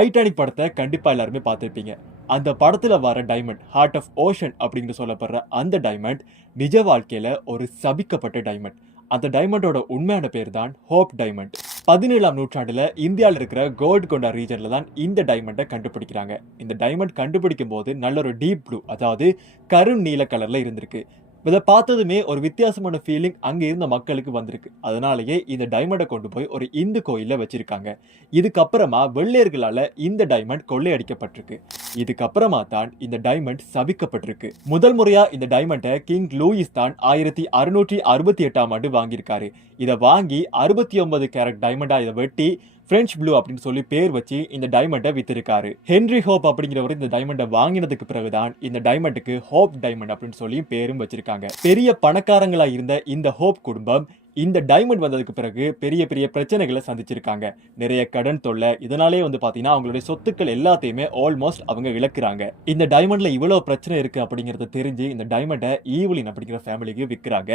Titanic படத்தை கண்டிப்பா எல்லாருமே பார்த்திருப்பீங்க. அந்த படத்துல வர டைமண்ட், ஹார்ட் ஆஃப் ஓஷன் அப்படின்னு சொல்லப்படுற அந்த டைமண்ட் நிஜ வாழ்க்கையில ஒரு சபிக்கப்பட்ட டைமண்ட். அந்த டைமண்டோட உண்மையான பேர் தான் ஹோப் டைமண்ட். 17ஆம் நூற்றாண்டுல இந்தியாவில் இருக்கிற கோல்கொண்டா ரீஜன்ல தான் இந்த டைமண்டை கண்டுபிடிக்கிறாங்க. இந்த டைமண்ட் கண்டுபிடிக்கும் போது நல்ல ஒரு டீப் ப்ளூ, அதாவது கரும் நீல கலர்ல இருந்திருக்கு. இதை பார்த்ததுமே ஒரு வித்தியாசமான ஃபீலிங் அங்க இருந்த மக்களுக்கு வந்திருக்கு. அதனாலேயே இந்த டைமண்டை கொண்டு போய் ஒரு இந்து கோயில்ல வச்சிருக்காங்க. இதுக்கப்புறமா வெள்ளையர்களால இந்த டைமண்ட் கொள்ளையடிக்கப்பட்டிருக்கு. இதுக்கப்புறமா தான் இந்த டைமண்ட் சபிக்கப்பட்டிருக்கு. முதல் முறையா இந்த டைமண்டை கிங் லூயிஸ் தான் 1668ஆம் ஆண்டு வாங்கியிருக்காரு. இதை வாங்கி 69 கேரட் டைமண்டா இதை வெட்டி பிரெஞ்ச் ப்ளூ அப்படின்னு சொல்லி பேர் வச்சு இந்த டைமண்டை வித்திருக்காரு. ஹென்ரி ஹோப் அப்படிங்கிறவர் இந்த டைமண்டை வாங்கினதுக்கு பிறகுதான் இந்த டைமண்டுக்கு ஹோப் டைமண்ட் அப்படின்னு சொல்லி பேரும் வச்சிருக்காங்க. பெரிய பணக்காரங்களா இருந்த இந்த ஹோப் குடும்பம் இந்த டைமண்ட் வந்ததுக்கு பிறகு பெரிய பெரிய பிரச்சனைகளை சந்திச்சிருக்காங்க. நிறைய கடன் தொல்லை, இதனாலே பாத்தீங்கன்னா அவங்களுடைய சொத்துக்கள் எல்லாத்தையுமே ஆல்மோஸ்ட் அவங்க இழக்கிறாங்க. இந்த டைமண்ட்ல இவ்வளவு பிரச்சனை இருக்கு அப்படிங்கறத தெரிஞ்சு இந்த டைமண்டை ஈவ்லின் அப்படிங்கிற ஃபேமிலிக்கு விற்கிறாங்க.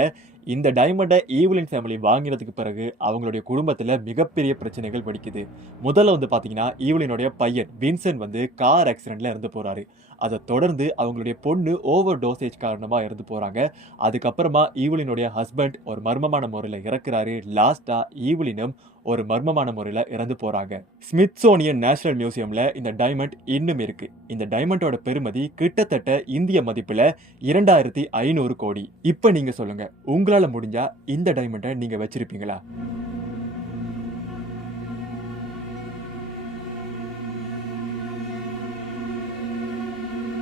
இந்த டைமண்டை ஈவ்லின் ஃபேமிலி வாங்கினதுக்கு பிறகு அவங்களுடைய குடும்பத்துல மிகப்பெரிய பிரச்சனைகள் வெடிக்குது. முதல்ல பாத்தீங்கன்னா ஈவ்லினுடைய பையன் வின்சென்ட் கார் ஆக்சிடென்ட்ல இறந்து போறாரு. அதை தொடர்ந்து அவங்களுடைய பொண்ணு ஓவர் டோசேஜ் காரணமா இறந்து போறாங்க. அதுக்கப்புறமா ஈவ்லினுடைய ஹஸ்பண்ட் ஒரு மர்மமான முறையில இறக்குறாரு. லாஸ்டா ஈவ்லினும் ஒரு மர்மமான முறையில இறந்து போறாங்க. ஸ்மித்சோனியன் நேஷனல் மியூசியம்ல இந்த டைமண்ட் இன்னும் இருக்கு. இந்த டைமண்டோட பெருமதி கிட்டத்தட்ட இந்திய மதிப்புல 2500 கோடி. இப்ப நீங்க சொல்லுங்க, உங்களால முடிஞ்சா இந்த டைமண்டை நீங்க வச்சிருப்பீங்களா?